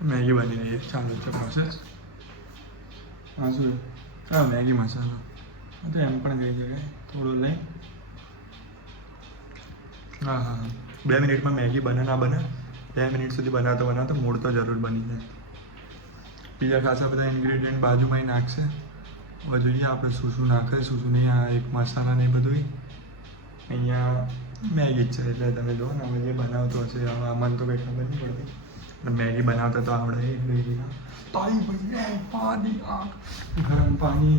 Maggi બની રહી છે, ચાલુ છે પ્રોસેસ. હા શું હા મેગી મસાલો તો એમ પણ કહી શકાય થોડું લઈ. હા હા 2 મિનિટમાં મેગી બને ના બને 2 મિનિટ સુધી બનાવતો મૂળ તો જરૂર બની જાય. બીજા ખાસા બધા ઇન્ગ્રીડિયન્ટ બાજુમાં નાખશે. હવે જોઈએ આપણે શું નાખે શું નહીં. આ એક મસાલા ને બધું અહીંયા મેગી જ છે એટલે તમે જુઓ ને હવે જે બનાવતો હશે હવે મને તો કંઈ ખબર નહીં પડતી પણ મેગી બનાવતા તો આવડે તાળી ભાઈ પાણી ગરમ પાણી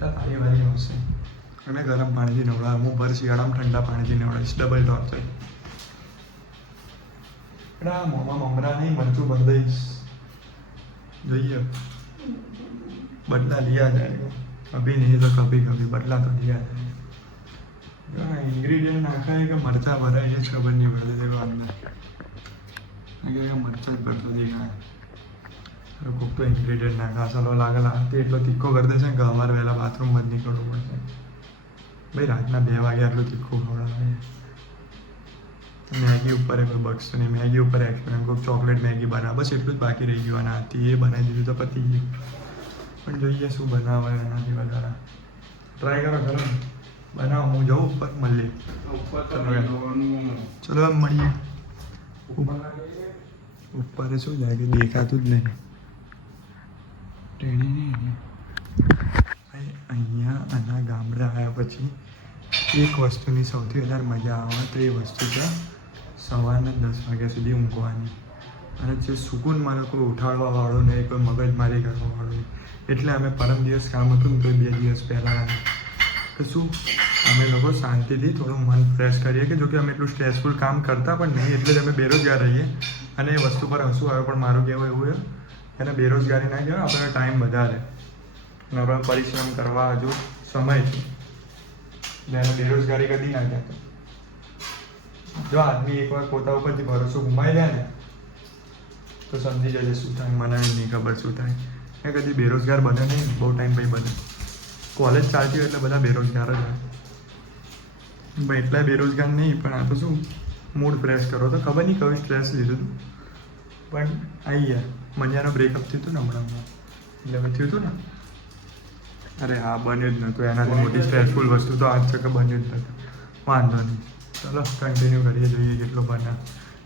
તાળી વાળી આવશે. અને ગરમ પાણીથી નવડાવે હું ભર શિયાળામાં ઠંડા પાણીથી નવડાવીશ ડબલ ટોર્ચર. એટલે આ મોંમાં મમરા નહીં મરચું બંધાઈશ. જોઈએ બદલા लिया जाएगा अभी नहीं तो कभी कभी बदला तो लिया जाएगा. इंग्रेडिएंट नाखा है कि मरचा भरा ये खबर नहीं पड़ती देखो अंदर मरचा જ ભરતો દેખાય. કોક તો ઇન્ગ્રેડિયન્ટ નાખા સલો લાગેલા તે એટલો તીખો કરી દેશે કે અમારે વહેલા બાથરૂમમાં જ નીકળવું પડશે. ભાઈ રાતના 2 વાગે આટલું તીખું ખવડાવે. મેગી ઉપર કોઈ બગશે નહીં. મેગી ઉપર એક્સપેરિમેન્ટ કોઈક ચોકલેટ મેગી બનાવે બસ એટલું જ બાકી રહી ગયું અને હતી એ બનાવી દીધું તો પતી ગયું. પણ જોઈએ શું બનાવે એનાથી વધારે ટ્રાય કરો ખરો બનાવો. હું જાઉં ઉપર મળીએ ચલો એમ મળીએ. ઉપર શું જાય કે દેખાતું જ નહીં. ટેણી નહીં અહીંયા આના ગામડે આવ્યા પછી એક વસ્તુની સૌથી વધારે મજા આવે તો એ વસ્તુ છે સવારના 10 વાગ્યા સુધી ઊંઘવાની. અને જે સુકૂન મારે કોઈ ઉઠાડવાવાળો નહીં કોઈ મગજમારી કરવાવાળો નહીં. એટલે અમે પરમ દિવસ કામ હતું ને તો 2 દિવસ પહેલાં કે શું અમે લોકો શાંતિથી થોડું મન ફ્રેશ કરીએ કે જોકે અમે એટલું સ્ટ્રેસફુલ કામ કરતા પણ નહીં એટલે જ અમે બેરોજગાર રહીએ. અને એ વસ્તુ પર હસવું આવે પણ મારું કહેવું એવું છે એને બેરોજગારી ના કહેવાય. આપણને ટાઈમ વધારે અને આપણે પરિશ્રમ કરવા હજુ સમય છે એટલે એને બેરોજગારી કદી ના કહેતો. જો આદમી એકવાર પોતા ઉપરથી ભરોસો ગુમાવી લે ને તો સમજી જજે શું થાય. મને નહીં ખબર શું થાય. એ કદી બેરોજગાર બને નહીં બહુ ટાઈમ પછી બને. કોલેજ ચાલતી હોય એટલે બધા બેરોજગાર જ હોય. ભાઈ એટલા બેરોજગાર નહીં પણ આ તો શું મૂડ ફ્રેશ કરો તો ખબર નહીં કયું સ્ટ્રેસ લીધું હતું પણ આવી ગયા. મજાનો બ્રેકઅપ થયું હતું ને હમણાં એટલે હવે થયું હતું ને. અરે હા બન્યું જ નહોતું. એનાથી મોટી સ્ટ્રેસફુલ વસ્તુ તો આજ છે કે બન્યું જ નહોતું. વાંધો નહીં ચલો કન્ટિન્યુ કરીએ જોઈએ કેટલો બને.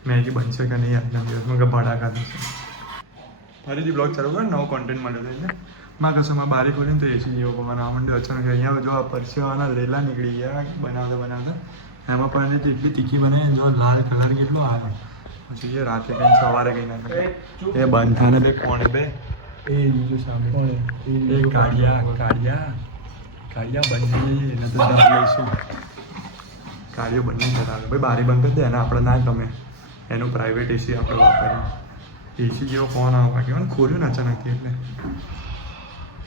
મેગી બનશે કે નહીં આજના દિવસમાં કે ભડાકા થશે. ફરીથી બ્લોગ ચાલુ કરે નવો કોન્ટેન્ટ મળ્યો હતો એટલે માં કશોમાં બારી ખોલીને તો એસી જેવો પવન આવવા માંડ્યો અચાનક. અહીંયા જો આ પરસેવાના રેલા નીકળી ગયા બનાવતા એમાં પણ એટલી તીખી બને જો લાલ કલર કેટલો આવે. પછી એ રાતે કંઈ સવારે કંઈ ના કરે એ બંધ થાને બે કોણ બે એ બીજું સામે એ કાળિયા બંધ એને તો દમ લઈશું. કાર્યો બંને કરાવે ભાઈ બારી બંધ કરી દે અને આપણે ના ગમે એનું પ્રાઇવેટ એસી આપણે વાપરીએ. એસી જેવો ફોન આવવા કહેવાય ખોલ્યું ને અચાનકથી એટલે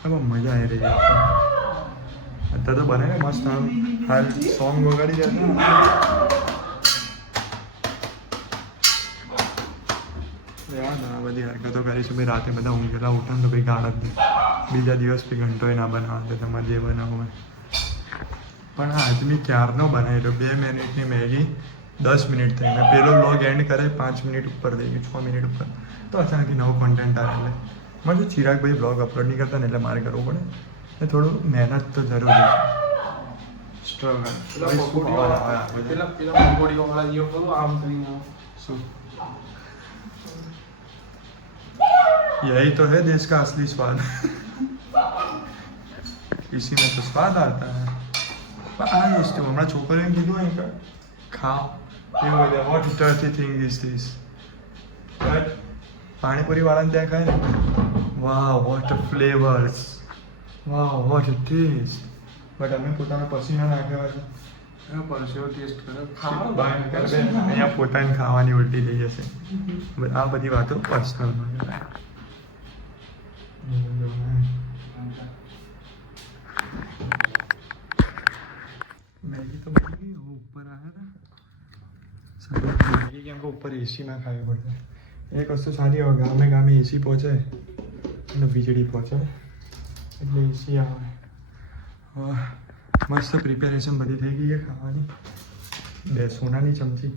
હવે મજા આવી રહી છે. અત્યારે તો બને ને મસ્ત આમ હાલ સોંગ વગાડી જશે આ બધી હરકતો કરીશું ભાઈ. રાતે બધા ઊંઘેલા ઉઠે ને તો ભાઈ ગાળ જ નહીં. બીજા દિવસ બી ઘંટોય ના બનાવવા તો તમારે જે બનાવવું હોય. પણ આદમી ક્યારનો બનાવેલો 2 મિનિટની મેગી 10 મિનિટ થઈ. મેં પેલો વ્લોગ એન્ડ કરે 5 મિનિટ ઉપર થઈ ગયું 6 મિનિટ ઉપર તો અચાનક નવો કોન્ટેન્ટ આવે એટલે મને ચિરાગભાઈ બ્લોગ અપલોડ નહીં કરતા ને એટલે મારે કરવું પડે. એ થોડું મહેનત તો જરૂરી છે. સ્ટ્રગલ यही तो है देश का असली स्वाद इसी में तो स्वाद आता है. આ વસ્તુ હમણાં છોકરીઓને કીધું હોય કે ખાઓ એવું હોય what dirty thing is this but panipuri વાળાને ત્યાં ખાય ને વાહ વોટ ફ્લેવર્સ વાહ વોટ ટેસ્ટ. બટ અમે પોતાના પસીના નાખ્યા છે પરસેવો ટેસ્ટ કરે અહીંયા પોતાને ખાવાની ઉલટી થઈ જશે. આ બધી વાતો પર્સનલમાં કરાય. મેગી તો બની ગઈ ઉપર આવ્યા હતા મેગી કેમ કે ઉપર એસીમાં ખાવી પડશે. એક વસ્તુ સારી હોય ગામે ગામે એસી પહોંચે અને વીજળી પહોંચે એટલે એસી આવે. મસ્ત પ્રિપેરેશન બધી થઈ ગઈ છે ખાવાની. 2 સોનાની ચમચી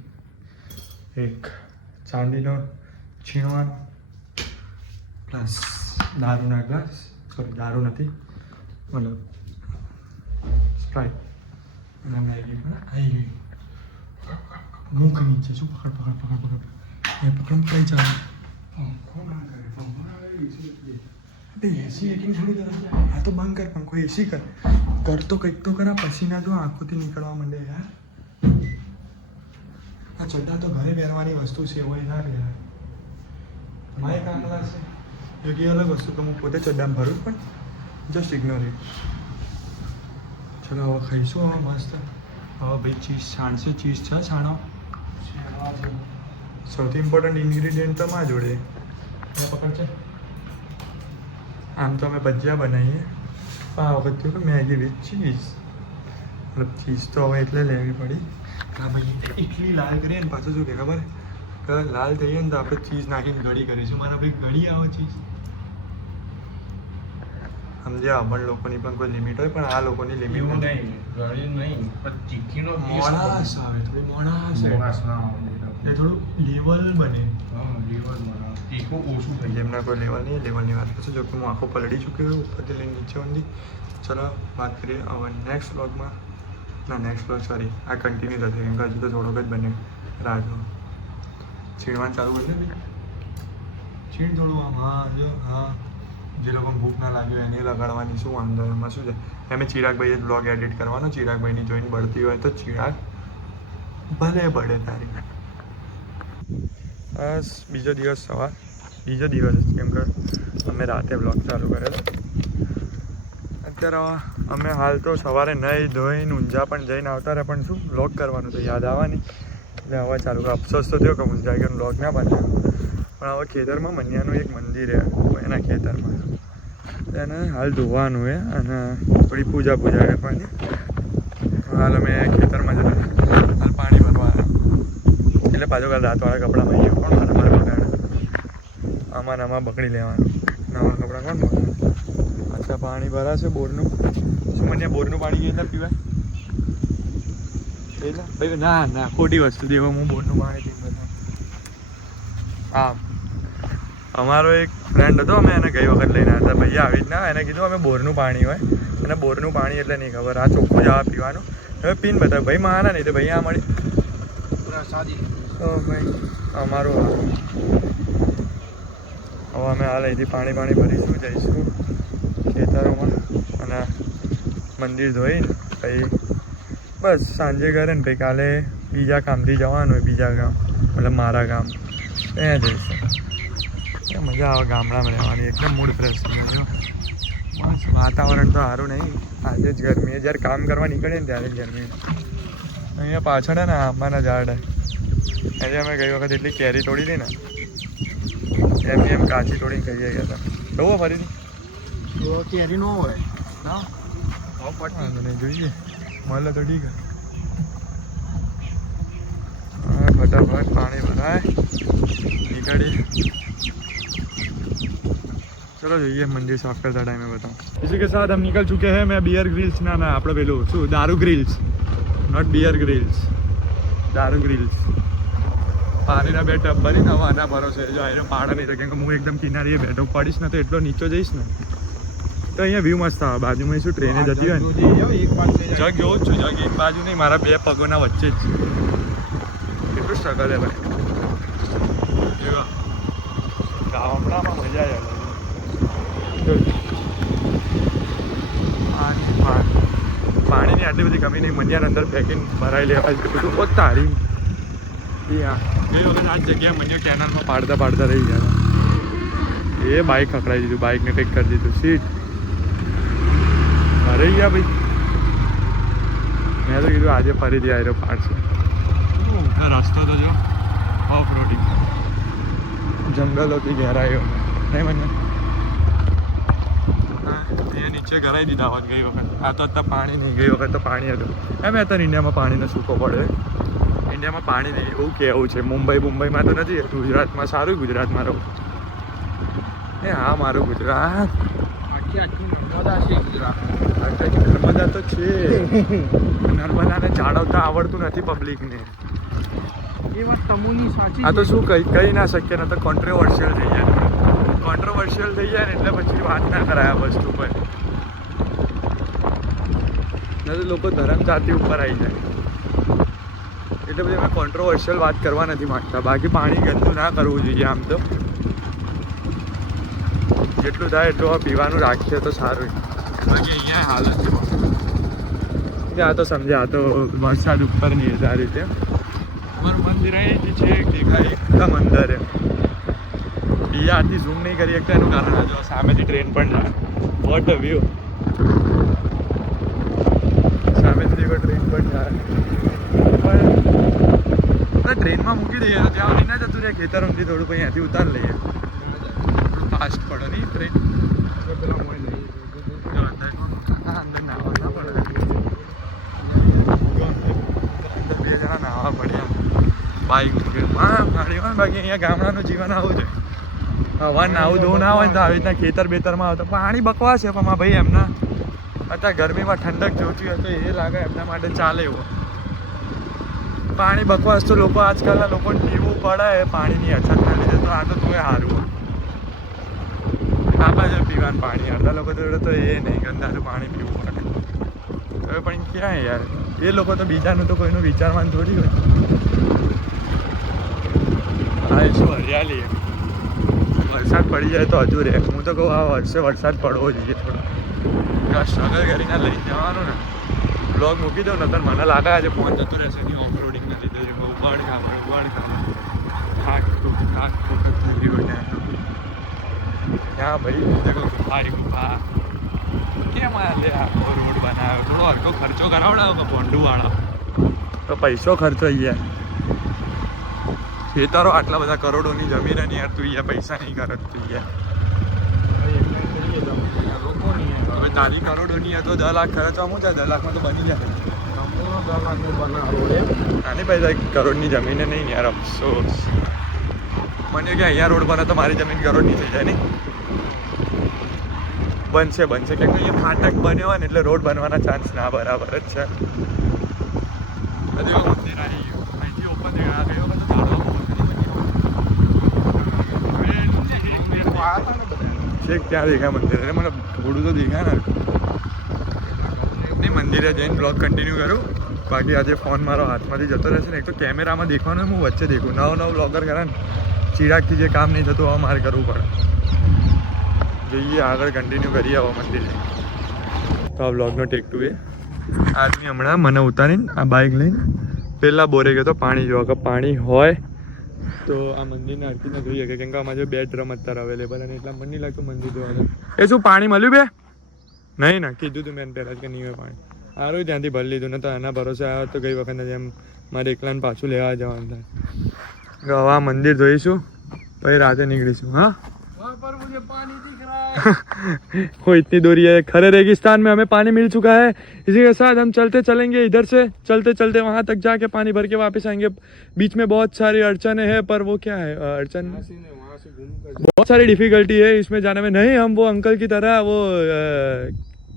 1 ચાંદીનો છીણવાનો પ્લસ દારૂના ગ્લાસ, સોરી દારૂ નથી મતલબ સ્પ્રાઇટ અને મેગી પણ આવી ગઈ. મૂક નીચે શું પકડ એ પકડ કઈ ચાલે પંખો ના કરે પંખો ના કરે એસી એટિંગ થોડી કરે. આ તો બંધ કર પંખો, એસી કર તો કંઈક તો કરા, પસીના જો આંખોથી નીકળવા માંડે યાર. આ ચડ્ડા તો ઘરે પહેરવાની વસ્તુ છે હોય ના પહેરાય. મારે કાંગલા છે યોગી અલગ વસ્તુ તો હું પોતે ચડ્ડામાં ભરું પણ જસ્ટ ઇગ્નોર ઇટ. ચલો હવે ખાઈશું. હવે મસ્ત હવે ભાઈ ચીઝ છાણશે. ચીઝ છે છાણો. સૌથી ઇમ્પોર્ટન્ટ ઇન્ગ્રીડિયન્ટ તો મારા જોડે પકડ છે. આમ તો અમે ભજીયા બનાવીએ પણ આ વખત થયું કે મેગી વિથ ચીઝ. મતલબ ચીઝ તો હવે એટલે લેવી પડી. હા ભાઈ એટલી લાલ કરીએ ને પાછું શું કે ખબર કે લાલ થઈએ ને તો આપણે ચીઝ નાખીને ગળી કરીશું. મારા ભાઈ ગળી આવે ચીઝ સમજ્યા. પણ લોકોની પણ કોઈ લિમિટ હોય પણ આ લોકોની લિમિટ નહીં. ગળી નહીં પણ તીખીનો મોણાસ આવે, થોડી મોણાસ આવે. એ થોડું લેવલ બને. તીખું ઓછું થઈ જાય. એમના કોઈ લેવલ નહીં, લેવલની વાત કરશું. જો કે હું આખો પલળી ચૂક્યો છું ઉપરથી લઈને નીચે ઊંધી. ચલો વાત કરીએ હવે નેક્સ્ટ વ્લોગમાં. ના નેક્સ્ટ વ્લોગ સોરી આ કન્ટિન્યુ થશે કેમ કે હજુ તો થોડોક જ બને. રાજનો છીણવાનું ચાલુ કરી દે. છીણ થોડું આમ હા જો હા જે લોકોને ભૂખ ના લાગી હોય એને લગાડવાની શું વાંધો એમાં શું છે. એમ ચિરાગભાઈએ જ બ્લોગ એડિટ કરવાનો. ચિરાગભાઈની જોઈને બળતી હોય તો ચિરાગ ભલે બળે તારી. બસ બીજો દિવસ સવાર બીજો દિવસ જ કેમ કે અમે રાતે બ્લોગ ચાલુ કરેલો. અત્યારે અમે હાલ તો સવારે નહીં ધોઈને ઊંઝા પણ જઈને આવતા રહે પણ શું બ્લોગ કરવાનું તો યાદ આવવાની એટલે હવે ચાલુ. અફસોસ તો થયો કે ઊંઝા ગયો બ્લોગ ના બનાવ્યો પણ હવે ખેતરમાં મનિયાનું એક મંદિર છે એના ખેતરમાં એને હાલ ધોવાનું છે અને થોડી પૂજા કરવાની. હાલ અમે ખેતરમાં જતા હાલ પાણી ભરવા એટલે પાછો કાલ રાતવાળા કપડામાં આવીએ. કોણ મારા બગાડે આમાં બકડી લેવાનું. નવા કપડાં કોણ બગાડે. અચ્છા પાણી ભરાશે બોરનું. શું મને બોરનું પાણી કેટલા પીવાય એટલે ભાઈ ના ખોટી વસ્તુ દેવો હું બોરનું પાણી પીવું. હા અમારો એક ફ્રેન્ડ હતો અમે એને ગઈ વખત લઈને આવ્યા હતા. ભાઈ આવી જ ના એને કીધું અમે બોરનું પાણી હોય અને બોરનું પાણી એટલે નહીં ખબર આ ચોખ્ખું જ આ પીવાનું. હવે પીને બતાવે ભાઈ માના નહીં તો ભાઈ આ મળી તો ભાઈ અમારું હવે અમે હાલ અહીંથી પાણી ભરીશું જઈશું ખેતરોમાં અને મંદિર ધોઈને પછી બસ સાંજે ઘરે ને પછી કાલે બીજા કામથી જવાનું હોય બીજા ગામ મતલબ મારા ગામ ત્યાં જઈશું. મજા આવે ગામડામાં રહેવાની એકદમ મૂડ ફ્રેશ. બસ વાતાવરણ તો સારું નહીં આજે જ ગરમી જ્યારે કામ કરવા નીકળીએ ને ત્યારે જ ગરમી. અહીંયા પાછળ ને આંબાના ઝાડ આજે અમે ગઈ વખત એટલી કેરી તોડી હતી ને એમ કાચી તોડીને ખાઈ ગયા હતા. જવું ફરીથી કેરી ન હોય ના નહીં જોઈએ મળે તો ઠીક ફટાફટ પાણી ભરાય નીકળીએ. चलो जाइए मंदिर साफ करता टाइम में बताऊँ. इसी के साथ हम निकल चुके हैं. मैं बियर ग्रिल्स ना આપણે પેલું શું દારૂ ગ્રિલ્સ નોટ બિયર ગ્રિલ્સ દારૂ ગ્રિલ્સ. પાણીના બે ટબ ભરીને હવે આના ભરોસે જો એને પાડે નહીં તો કેમ કે હું એકદમ કિનારીએ બેઠો પડીશ ને તો એટલો નીચો જઈશ ને તો અહીંયા વ્યૂ મસ્ત આવે. બાજુમાં શું ટ્રેને જતી હોય ને જગ એવો જ છું. જગ એક બાજુ નહીં મારા બે પગોના વચ્ચે જ. કેટલું સ્ટ્રગલ હે ભાઈ. ગામડામાં મજા આવે. પાણીની આટલી બધી કમી નહીં. મનિયાર અંદર ફેંકીને ભરાઈ લેવા બધું બહુ તારી. એ વખત આ જગ્યાએ મનિયા કેનાલમાં પાડતા રહી ગયા. એ બાઇક ખકડાઈ દીધું. બાઇકને કંઈક કરી દીધું સીટ ભરાઈ ગયા ભાઈ. મેં તો કીધું આજે ફરીથી આવ્યો પાડશે. રસ્તો તો જો ઓફ રોડિંગ જંગલોથી ઘેરાયો નહીં મને. એ નીચે કરાવી દીધા હોત ગઈ વખત. આ તો અત્યારે પાણી નહીં. ગઈ વખત તો પાણી હતું. એમ અત્યારે ઇન્ડિયામાં પાણીનો સૂકો પડે. ઇન્ડિયામાં પાણી નહીં એવું કહેવું છે. મુંબઈમાં તો નથી. ગુજરાતમાં સારું. ગુજરાતમાં રહું એ હા મારું ગુજરાત નર્મદા તો છે. નર્મદાને જાળવતા આવડતું નથી પબ્લિકને. એ વાત તમુની સાચી. આ તો શું કહી ના શકીએ ને તો કોન્ટ્રોવર્શિયલ થઈ જાય. કોન્ટ્રોવર્શિયલ થઈ જાય ને એટલે પછી વાત ના કરાય આ વસ્તુ પર. નહીં તો લોકો ધર્મ જાતિ ઉપર આવી જાય એટલે પછી અમે કોન્ટ્રોવર્શિયલ વાત કરવા નથી માંગતા. બાકી પાણી ગંદુ ના કરવું જોઈએ. આમ તો જેટલું થાય એટલું પીવાનું રાખીએ તો સારું. બાકી અહીંયા હાલત ત્યાં તો સમજ્યા તો વરસાદ ઉપર નહીં છે આ રીતે. અમારું મંદિર અહીં છે દેખાય એકદમ અંદર એમ. બીજા આટલી ઝૂમ નહીં કરી શકતા એનું કારણ જો સામેથી ટ્રેન પણ જાય. What a view. સામેથી દેખો ટ્રેન પણ જાય. પણ ટ્રેનમાં મૂકી દઈએ તો ત્યાં આવી ના જતું રહે ખેતરોથી થોડું પછી અહીંયાથી ઉતાર લઈએ. થોડું ફાસ્ટ પડે નહીં ટ્રેન. અંદર નાહવા ના પડે. અંદર 2 જણા નાહવા પડ્યા બાઈક હા ગાડીમાં. બાકી અહીંયા ગામડાનું જીવન આવું છે. હવા નાવું ધોવું ના હોય ને તો આવી રીતના ખેતર બેતરમાં આવતા પાણી બકવા છે. પણ ભાઈ એમના અત્યારે ગરમીમાં ઠંડક જોતી હોય તો એ લાગે એમના માટે ચાલે એવું. પાણી બકવાસ તો લોકો આજકાલના લોકોને પીવું પડે પાણીની અછતના લીધે. તો આ તો તું સારું આપા છે પીવાનું પાણી. અડધા લોકો તો એ નહીં ગંદાનું પાણી પીવું પડે. હવે પણ ક્યાં યાર એ લોકો તો બીજાનું તો કોઈનું વિચારવાનું થોડી હોય. હા શું હરિયાળી વરસાદ પડી જાય તો હજુ રહે. હું તો કહું આ વર્ષે વરસાદ પડવો જોઈએ થોડો. સ્ટ્રગલ કરીને લઈ જવાનું ને બ્લોગ મૂકી દઉં ને તો મને લાગે આજે ફોન જતું રહેશે નહીં. ઓફ રોડિંગના લીધે ઉબાડ ખાવા ત્યાં ભાઈ ગુફા કેમ લે આખો રોડ બનાવ્યો. થોડો હરકો ખર્ચો કરાવડાવો ભોંડુવાળા તો પૈસો ખર્ચો યાર. ખેતરો આટલા બધા કરોડોની જમીન ને યાર તું યાર પૈસા નહીં કરત તું યાર. હવે તારી કરોડોની તો 10 લાખ ખર્ચવા હું થાય 10 લાખમાં તો બની જાય. આની પૈસા કરોડની જમીન નહીં યાર. અફસોસ મને કે અહીંયા રોડ બને તો મારી જમીન કરોડની થઈ જાય નહીં. બનશે કેમ કે અહીંયા ફાટક બન્યો હોય ને એટલે રોડ બનવાના ચાન્સ ના બરાબર જ છે. મંદિર આવી ગયું અહીંથી ઓપન આ ગયો છેક ત્યાં દેખાય મંદિર. અરે મને થોડું તો દેખાય ને નહીં. મંદિરે જઈને બ્લોગ કન્ટિન્યુ કરું. બાકી આજે ફોન મારો હાથમાંથી જતો રહેશે ને. એક તો કેમેરામાં દેખવાનું હું વચ્ચે દેખું. નવો બ્લોગર કરે ને ચિરાગથી જે કામ નહીં થતું હવે મારે કરવું પડે. જઈએ આગળ કન્ટિન્યુ કરીએ આવો મંદિર. તો આ બ્લોગનો ટેક 2 એ આદમી હમણાં મને ઉતારીને આ બાઇક લઈને પહેલાં બોરે ગયો તો પાણી જોવા કે પાણી હોય તો આ મંદિરને આરતી ન જોઈએ કેમ કે અમારે 2 ડ્રમ અત્યારે અવેલેબલ અને એટલા મને નહીં લાગતું મંદિર જોવાનું. એ શું પાણી મળ્યું બે નહીં ને કીધું તું મેં પહેલાં જ કે નહીં હોય પાણી. સારું ત્યાંથી ભરી લીધું ને તો એના ભરોસે આવ્યો તો ગઈ વખત જેમ મારે એકલાને પાછું લેવા જવાનું થાય. હવે આ મંદિર જોઈશું પછી રાતે નીકળીશું. हाँ पर मुझे पानी दिख रहा है. वो इतनी दूरी है. खरे रेगिस्तान में हमें पानी मिल चुका है. इसी के साथ हम चलते चलेंगे इधर से. चलते वहाँ तक जाके पानी भर के वापस आएंगे. बीच में बहुत सारी अड़चने हैं पर वो क्या है अड़चन बहुत सारी डिफिकल्टी है इसमें जाने में. नहीं हम वो अंकल की तरह वो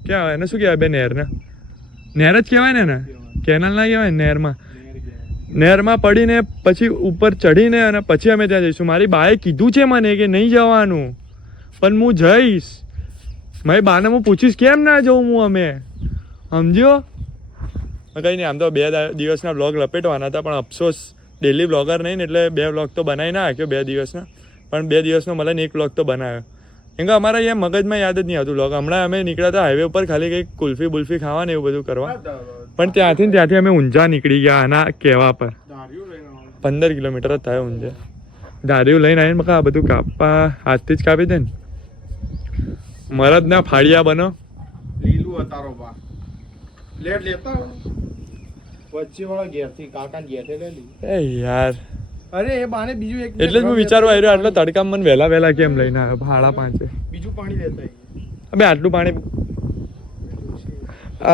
क्या है ना શું કહેવાય બે નહેર ને નહેર જ કહેવાય ને કેનલ ના કહેવાય નહેરમાં પડીને પછી ઉપર ચડીને અને પછી અમે ત્યાં જઈશું. મારી બાએ કીધું છે મને કે નહીં જવાનું પણ હું જઈશ. મારી બાને હું પૂછીશ કેમ ના જવું હું અમે સમજ્યો. કંઈ નહીં આમ તો 2 દિવસના બ્લોગ લપેટવાના હતા પણ અફસોસ ડેલી બ્લોગર નહીં ને એટલે 2 બ્લોગ તો બનાવી ના રાખ્યો 2 દિવસના. પણ 2 દિવસનો મળે ને 1 બ્લોગ તો બનાવ્યો કેમ કે અમારા અહીંયા મગજમાં યાદ જ નહીં આવતું બ્લોગ. હમણાં અમે નીકળ્યા હતા હાઈવે ઉપર ખાલી કંઈક કુલ્ફી બુલ્ફી ખાવા ને એવું બધું કરવા. પણ ત્યાંથી અમે ઊંઝા નીકળી ગયા આના કહેવા પર 15 કિલોમીટર જ થાય ઊંઝા. ધાર્યું લઈને આવીને બકા આ બધું કાપવા હાથથી જ કાપી દે ને. મરદના ફાળિયા બનો લીલું અતારો બા પ્લેટ લેતા વચ્ચે વાળા ઘેરથી કાકાને ઘેરથી લઈ લી. એ યાર અરે એ બાને બીજું એક એટલે જ હું વિચારવા આવ્યો આટલો તડકામાં મને વહેલા કેમ લઈને આવ્યો 5:30. બીજું પાણી લેતા અબે આટલું પાણી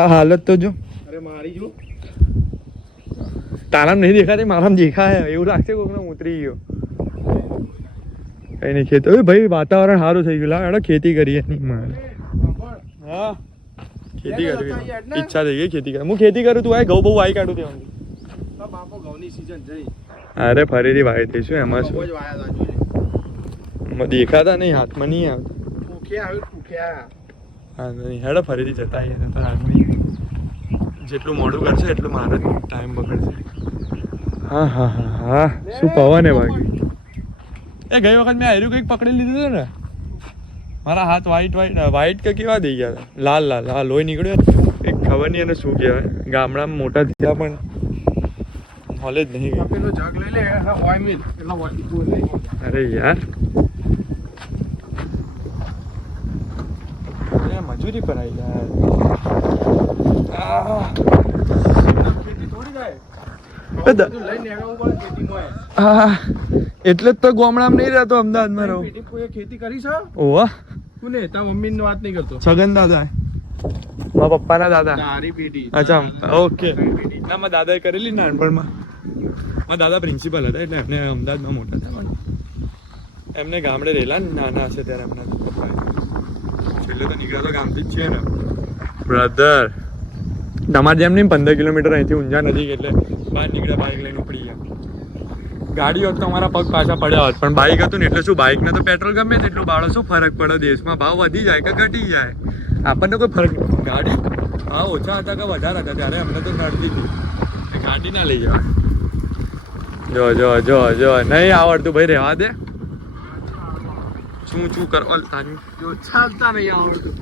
આ હાલત તો જો. અરે મારી જો તારામ નહીં દેખાતી મારામ દેખાય એવું લાગશે કોકને ઉતરી ગયો. કઈ નહીં ખેતી ભાઈ વાતાવરણ સારું થઈ ગયું. લાવ ખેતી કરીએ નહીં મારે. હા ખેતી કરવી ઈચ્છા થઈ ગઈ ખેતી કર. હું ખેતી કરું તું આ ઘઉં બહુ વાઈ કાઢું ત્યાં બાપો ઘઉંની સીઝન જઈ. અરે ફરીથી વાઈ દઈશું એમાં શું દેખાતા નહીં, હાથમાં નહીં આવતા. ટૂંખ્યા આવ્યું ટૂંખ્યા. હા નહીં, હેડો ફરીથી જતા આવીએ તો આદમી જેટલું મોડું કરશે એટલું મારે ટાઈમ બગડશે. હા હા હા હા, શું પવન હે બાકી. એ ગઈ વખત મેં આયરું કંઈક પકડી લીધું હતું ને, મારા હાથ વ્હાઈટ કે કેવા થઈ ગયા હતા, લાલ લાલ. હા, લોહી નીકળ્યો. એક ખબર નહીં એને શું કહેવાય, ગામડામાં મોટા થયા પણ નોલેજ નહીં. પેલો જગ લઈ લે એટલે હોય મિલ એટલે હોય લઈ. અરે યાર, મજૂરી પર આવી જાય. ખેતી થોડી જાય. બધું લઈને આવવું પડે ખેતીમાં. હા, એટલે જ તો ગામડામાં નહીં રહેતો, અમદાવાદમાં રહું. પેટી કોઈ ખેતી કરી છે? ઓવા કોને? તાર મમ્મીની વાત નહીં કરતો. છગન દાદા, મારા પપ્પાના દાદા. તારી પેટી. અચ્છા, ઓકે. ના, મારા દાદાએ કરેલી નાનપણમાં. મારા દાદા પ્રિન્સિપલ હતા એટલે એમને અમદાવાદમાં મોટા થયા. એમને ગામડે રહેલા ને નાના હશે ત્યારે એમના પપ્પાએ. છેલ્લે તો નીકળેલો ગામથી જ છે ને બ્રધર. તમારે જેમ નહીં 15 કિલોમીટર અહીંથી ઊંઝા નજીક, એટલે બહાર નીકળ્યા, બાઇક લઈને ઉપડી ગયા. ગાડી હોત તો અમારા પગ પાછા પડ્યા હોત, પણ બાઇક હતું ને એટલે શું, બાઇકને તો પેટ્રોલ ગમે તેટલું બાળો, શું ફરક પડે, દેશમાં ભાવ વધી જાય કે ઘટી જાય, આપણને કોઈ ફરક નહીં. ગાડી ભાવ ઓછા હતા કે વધારે હતા ત્યારે અમને તો નડતી હતી, ગાડી ના લઈ જવાય. જો જો જો જો નહીં આવડતું ભાઈ, રહેવા દે. શું શું કરો જો ચાલતા નહીં આવડતું.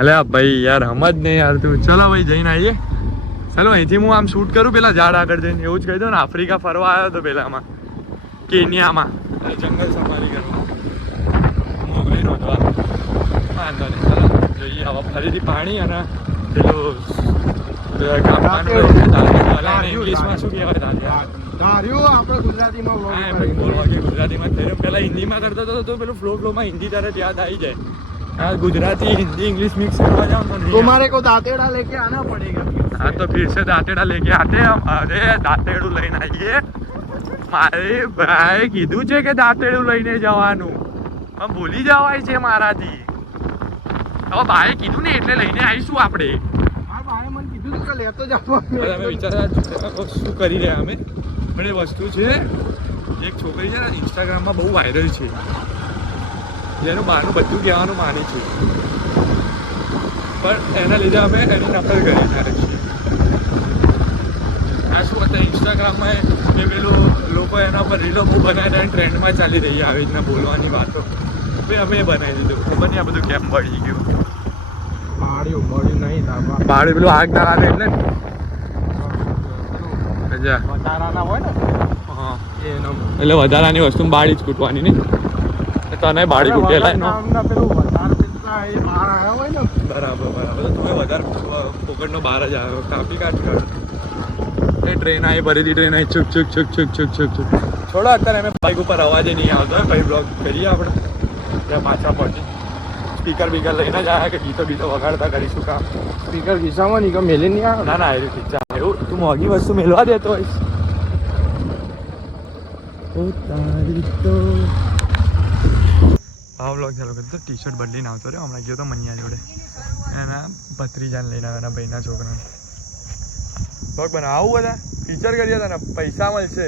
અલે ભાઈ યાર, સમજ નહીં યાર તું. ચલો ભાઈ જઈને આવીએ. ચાલો અહીંથી હું આમ શૂટ કરું પેલા ઝાડ આગળ જઈને, એવું જ કહી દઉં ને. આફ્રિકા ફરવા આવ્યો હતો પેલામાં, કેન્યામાં, જંગલ સફારી કરવા, મોગલી નોંધવા. વાંધો નહીં, ચાલો જોઈએ. હવે ફરીથી પાણી અને પેલું ઇંગ્લિશમાં શું કહેવાય ધાર્યું આપણે ગુજરાતીમાં ગુજરાતીમાં થઈ રહ્યું. પેલા હિન્દીમાં કરતો હતો તો પેલું ફ્લોમાં હિન્દી તરત યાદ આવી જાય. हाँ गुजराती हिंदी इंग्लिश मिक्स करवा जाओ तो नहीं। तुम्हारे को दांतेड़ा लेके आना पड़ेगा। हाँ तो फिर से दांतेड़ा लेके आते हैं हम। अरे दांतेड़ું લઈને આવીએ. મારે ભાઈ કીધું છે કે દાંતેડું લઈને જવાનું, પણ ભૂલી જવાય છે મારાથી. હવે ભાઈ કીધું ને એટલે લઈને આવીશું આપણે. હા ભાઈ મને કીધું કે લેતો જાવ. અમે વિચાર્યા શું કરી રહ્યા અમે, પણ એ વસ્તુ છે એક છોકરી છે ને ઇન્સ્ટાગ્રામમાં બહુ વાયરલ છે, જેનું બહારનું બધું કહેવાનું માની છું, પણ એના લીધે અમે એની નકલ કરી નાખીએ છીએ. આ શું હતા ઇન્સ્ટાગ્રામમાં કે પેલું લોકો એના પર રીલો બહુ બનાવીને ટ્રેન્ડમાં ચાલી રહી આવી રીતના બોલવાની વાતો, ભાઈ અમે બનાવી દીધું. ખબર નહીં આ બધું કેમ બળી ગયું. મળ્યું નહીં બાળી પેલું આગ ના લાગે એટલે વધારાના હોય ને. હા એટલે વધારાની વસ્તુ બાળી જ કૂટવાની નહીં. તને બાળી કૂટેલા બરાબર બરાબર. તમે વધારે પોકટનો બહાર જ આવ્યો, કાપી કાઢી એ ટ્રેન આવી ફરીથી ટ્રેન આવી છુક છુક છુક છુક છુક છુક છુક. છોડો અત્યારે અમે બાઇક ઉપર અવાજે નહીં આવતો હોય, પછી બ્લોગ કરીએ આપણે ત્યાં પાછા પહોંચી. સ્પીકર બીકર લઈને જ આવ્યા કે ગીતો બીતો વગાડતા કરીશું કામ. સ્પીકર ખિસ્સામાં નહીં કે મેલે નહીં આવે. ના ના એવું ખીચા એવું તું મોંઘી વસ્તુ મેળવા દેતો હોઈશ. હા બ્લોગ ચાલુ કરી તો ટી શર્ટ બદલીને આવતો રહ્યો. હમણાં ગયો તો મનિયા જોડે, એના ભત્રીજાને લઈને આવ્યા, ભાઈના છોકરાને. બ્લોગ બનાવું બધા ફીચર કરીએ હતા ને, પૈસા મળશે,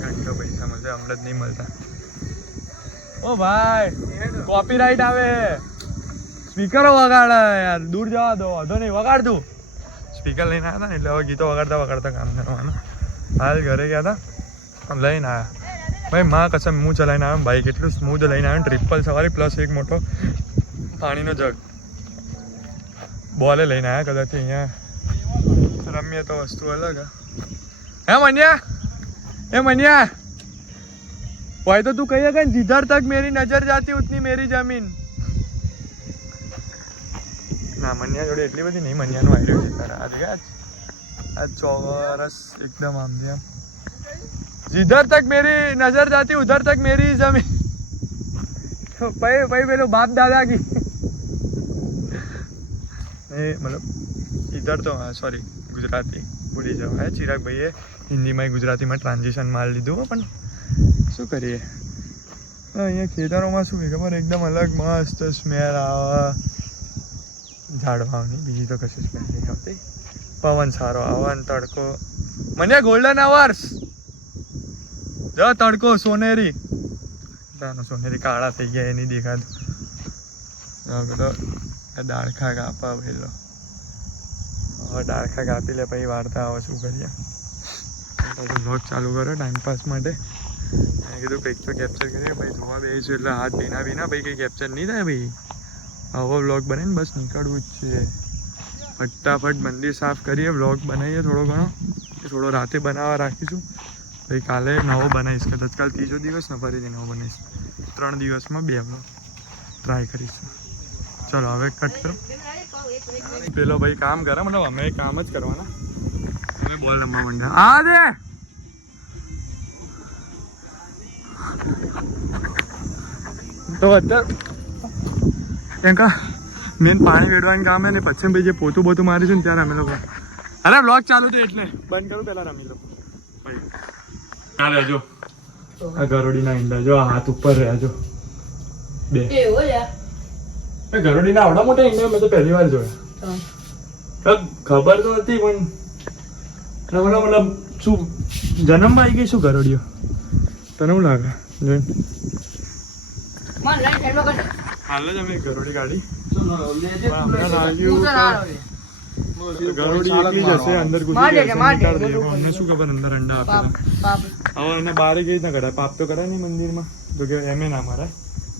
ઘંટો પૈસા મળશે, હમણાં જ નહીં મળતા. ઓ ભાઈ કોપીરાઇટ આવે, સ્પીકરો વગાડે યાર, દૂર જવા દો, વાંધો નહીં વગાડતું. સ્પીકર લઈને આવ્યા હતા ને એટલે હવે ગીતો વગાડતા વગાડતા કામ કરવાનું. હાલ ઘરે ગયા હતા, લઈને આવ્યા ભાઈ. માં કસમ હું ચલાવીને આવ્યો, બાઈક એટલું સ્મૂધ લઈને આવ્યો, ટ્રિપલ સવારી પ્લસ એક મોટો પાણીનો જગ. બોલે લઈને આવ્યા, કદાચ અહીંયા રમીએ તો વસ્તુ અલગ. હે મન્યા, એ મન્યા ભાઈ તો તું કહીએ કે जिधर तक मेरी नजर जाती उतनी मेरी जमीन. ના મન્યા જોડે એટલી બધી નહીં, મન્યાનું આઈડિયો છે તારા. આ દેખ આ ચોરસ એકદમ આમ જેમ जिधर तक मेरी नजर जाती उधर तक मेरी जमीन. भाई भाई मेरे बाप दादा की मतलब इधर तो हाँ सॉरी गुजराती भूली जाओ है. चिराग भाઈએ હિન્દીમાં ગુજરાતીમાં ટ્રાન્ઝિશન મારી લીધું, પણ શું કરીએ. અહીંયા ખેતરોમાં શું ખબર એકદમ અલગ મસ્ત સ્મેલ આવે ઝાડવાની, બીજી તો કશું સ્મેલ નહીં આવતી. પવન સારો આવે ને તડકો. મને ગોલ્ડન અવર્સ જો તડકો સોનેરી તાનો સોનેરી કાળા થઈ ગયા એ નહીં દેખાતું. પેલો દાળખા કાપા પેલો હવે દાળખા કાપી લે પછી વાર્તા આવે શું કરીએ. બ્લોગ ચાલુ કર્યો ટાઈમપાસ માટે. મેં કીધું કંઈક તો કેપ્ચર કરીએ ભાઈ. ધોવા બેસીશું એટલે હાથ ભીના ભાઈ કંઈ કેપ્ચર નહીં થાય ભાઈ. આવો બ્લોગ બનાવીને બસ નીકળવું જ છે. ફટાફટ મંદિર સાફ કરીએ, બ્લોગ બનાવીએ થોડો ઘણો. થોડો રાતે બનાવવા રાખીશું ભાઈ. કાલે નવો બનાવીશ કદાચ. કાલ ત્રીજો દિવસ ને ફરીથી નવો બનાવીશ. 3 દિવસમાં 2 બ્લોગ ટ્રાય કરીશું. ચલો હવે કટ કરો. પેલો ભાઈ કામ કરે મતલબ અમે કામ જ કરવાના. અમે બોલ રમવા માંડ્યા. આ દે તો અત્યારે કેમ કા મેન પાણી વેડવાનું કામ હે ને પછી ભાઈ જે પોતું બોતું મારીશું ને ત્યારે અમે લોકો અરે બ્લોગ ચાલુ છે એટલે બંધ કરું પેલા રમી લો ભાઈ. આ રહેજો આ ગરોડીના ઈંડા જો આ હાથ ઉપર રહ્યા જો 2 ગરોડીના આવડા મોટા ઈંડા મેં તો પહેલી વાર જોયા. ખબર તો હતી પણ મતલબ શું જન્મમાં આવી ગઈ શું ગરોડીઓ તને શું લાગે જોઈને? હાલ જ અમે ગરોડી કાઢી. હમણાં લાગ્યું ગરોડી એકલી જ હશે અંદર ઘૂસી ગઈ હશે. નીકાળી દઈએ. અમને શું ખબર અંદર અંડા આપેલા. હવે એને બહાર કઈ રીતના કરાય? પાપ તો કરાય નહીં મંદિરમાં તો કે એમે ના મારાય.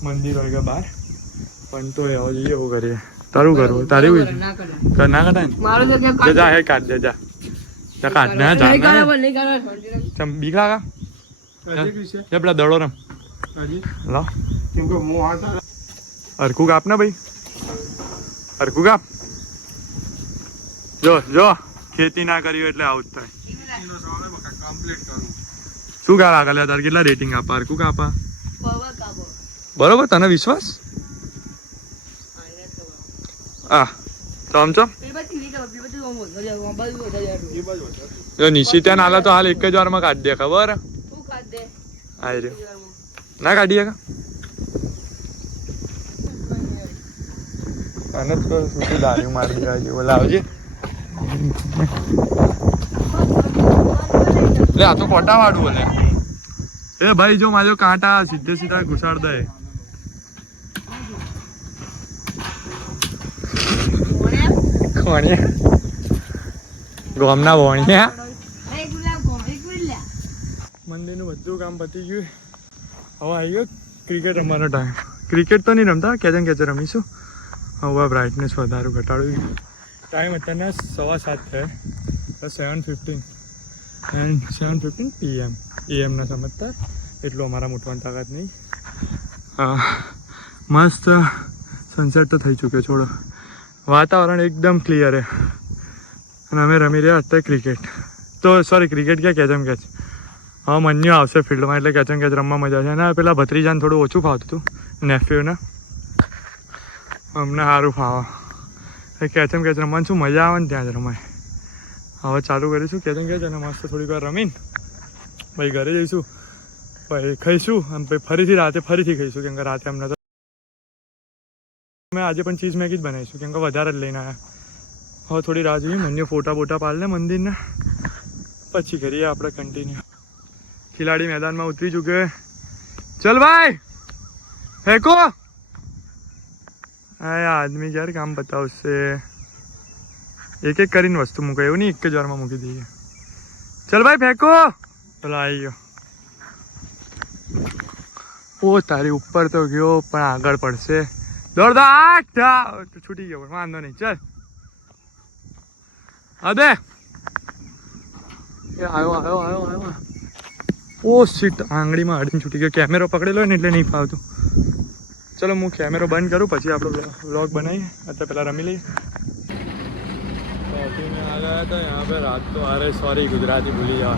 મંદિર હોય કે બહાર પણ તો આવો જઈએ એવું કરીએ. તારું કરવું તારી હોય ના કટાય ને જા હે કાઢ દે જા કાઢ ના જા ચમ બીક લાગા પેલા દડો રમ લો હરખું કાપ ને ભાઈ હરખું કાપ. જો જો ખેતી ના કર્યું એટલે આવું જ થાય. શું કા લાગે તારે કેટલા રેટિંગ આપા? હરખું કાપા બરોબર તને વિશ્વાસ? હા સમજો જો નિશિત્યા નાલા તો હાલ એક જ વારમાં કાઢી દે ખબર આઈ રહ્યો ના કાઢીએ કા અને તો શું દારૂ મારી ગયા છે લાવજે. આ તો કોટા વાળું બોલે એ ભાઈ જો મારો કાંટા સીધે સીધા ઘુસાડ દે. ગોમના વોણિયા મંદિરનું બધું કામ પતી ગયું. હવે આવી ગયો ક્રિકેટ રમવાનો ટાઈમ. ક્રિકેટ તો નહીં રમતા કેચન કેચર રમીશું. હવે બ્રાઇટનેસ વધારું ઘટાડું. ટાઈમ અત્યારના 7:15 થયા 7:15 એન્ડ 7:15 PM AM ના સમજતા એટલું અમારા ઉઠવાની તાકાત નહીં. મસ્ત સનસેટ તો થઈ ચૂક્યો છોડો. વાતાવરણ એકદમ ક્લિયર હે અને અમે રમી રહ્યા અત્યારે ક્રિકેટ. તો સોરી ક્રિકેટ ક્યાં કેચમ કેચ. હા મન્યુ આવશે ફિલ્ડમાં એટલે કેચમ કેચ રમવા મજા છે. અને પેલા ભત્રીજાને થોડું ઓછું ફાવતું હતું નેફ્યુને. અમને સારું ફાવે કેચમ કેચ રમવાની. શું મજા આવે ને ત્યાં જ રમાય. હવે ચાલુ કરીશું કેચમ કેચ અને મસ્ત થોડીક વાર રમીને ભાઈ ઘરે જઈશું ભાઈ ખાઈશું અને પછી ફરીથી રાતે ફરીથી ખાઈશું. કેમ કે રાતે અમને તો મેં આજે પણ ચીઝ મેગી જ બનાવીશું કેમ કે વધારે જ લઈને આવ્યા. હવે થોડી રાહ જોઈએ મન્યુ ફોટા બોટા પાડ લે મંદિરના પછી કરીએ આપણે કન્ટિન્યુ. ખિલાડી મેદાનમાં ઉતરી ચૂકે. ચલ ભાઈ ફેંકો. હા આદમી ક્યારે કામ બતાવશે. એક એક કરીને વસ્તુ મૂકે એવું નહીં એક જ વારમાં મૂકી દઈએ. ચલ ભાઈ ફેંકો. ચલો આવી ગયો. ઓ તારી ઉપર તો ગયો પણ આગળ પડશે. દોડ છૂટી ગયો વાંધો નહીં. ચલ અદે આવ્યો. ઓ સીટ આંગળીમાં અડીને છૂટી ગયો. કેમેરો પકડેલો ને એટલે નહીં ફાવતું. ચલો હું કેમેરો બંધ કરું પછી આપણો વ્લોગ બનાવીએ. અત્યારે પહેલાં રમી લઈએ. આ ગયા હતા यहाँ पे रात तो अरे सॉरी गुजराती भूली જવા.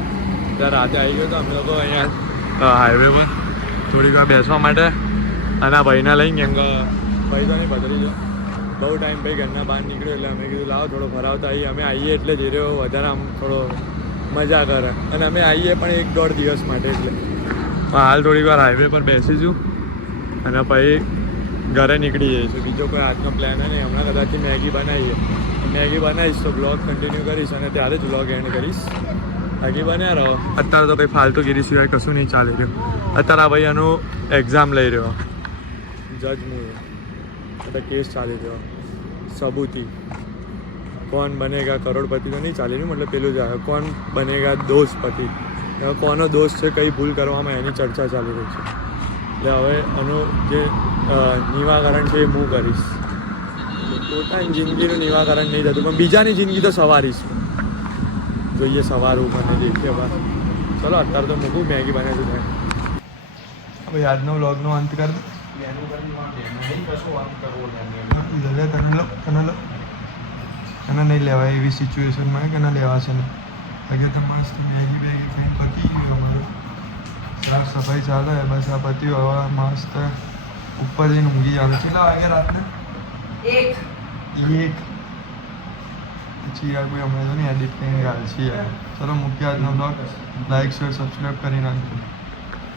ત્યાં રાતે આવી ગયો તો અમે લોકો અહીંયા હાઈવે પર થોડીક વાર બેસવા માટે અને આ ભાઈને લઈને કેમ કે ભાઈ તો નહીં પધરી જો બહુ ટાઈમ પછી ઘરના બહાર નીકળ્યો એટલે અમે કીધું લાવો થોડો ફરાવતા આવીએ. અમે આવીએ એટલે જ રહ્યો વધારે આમ થોડો મજા કરે અને અમે આવીએ પણ 1-1.5 દિવસ માટે એટલે હાલ થોડીક વાર હાઈવે પર બેસીશું અને પછી ઘરે નીકળી જઈશું. બીજો કોઈ આજનો પ્લાન નહીં. હમણાં કદાચ મેગી બનાવીએ. મેગી બનાવીશ તો બ્લોગ કન્ટિન્યુ કરીશ અને ત્યારે જ બ્લોગ એન્ડ કરીશ. બાકી બન્યા રહો. અત્યારે તો કંઈ ફાલતુગીરી સિવાય કશું નહીં ચાલી રહ્યું. અત્યારે આ ભાઈ એનું એક્ઝામ લઈ રહ્યો, જજનું એટલે કેસ ચાલી રહ્યો. સબૂતી કોણ બનેગા કરોડપતિ તો નહીં ચાલી રહ્યું, મતલબ પેલું જ આવે કોણ બનેગા દોષપતિ. હવે કોનો દોષ છે કઈ ભૂલ કરવામાં એની ચર્ચા ચાલી રહી છે. એટલે હવે એનું જે નિવાકરણ છે એ હું કરીશ. પોતાની જિંદગીનું નિવાકરણ નહીં થતું પણ બીજાની જિંદગી તો સવારીશ. જોઈએ સવારું મને દેખીએ બસ. ચલો અત્યારે તો મૂકું, મેગી બને છે ભાઈ. હવે આજનો વ્લોગનો અંત કર દો. તને નહીં લેવાય એવી સિચ્યુએશનમાં કે ના લેવાશે ને. બાકી તો મસ્ત મેગી બેગી ખાઈને પતી ગયું અમારું. સાફ સફાઈ ચાલે બસ આ પત્યું. હવે મસ્ત ઉપર જઈને ઊંઘી આવે. કેટલા વાગે રાતને? 1 પછી યાર કોઈ હમણાં તો નહીં એડિટ કરીને ગાલ છે યાર. ચલો મૂકીએ આજનો બ્લોગ. લાઈક શેર સબસ્ક્રાઈબ કરી નાખજો.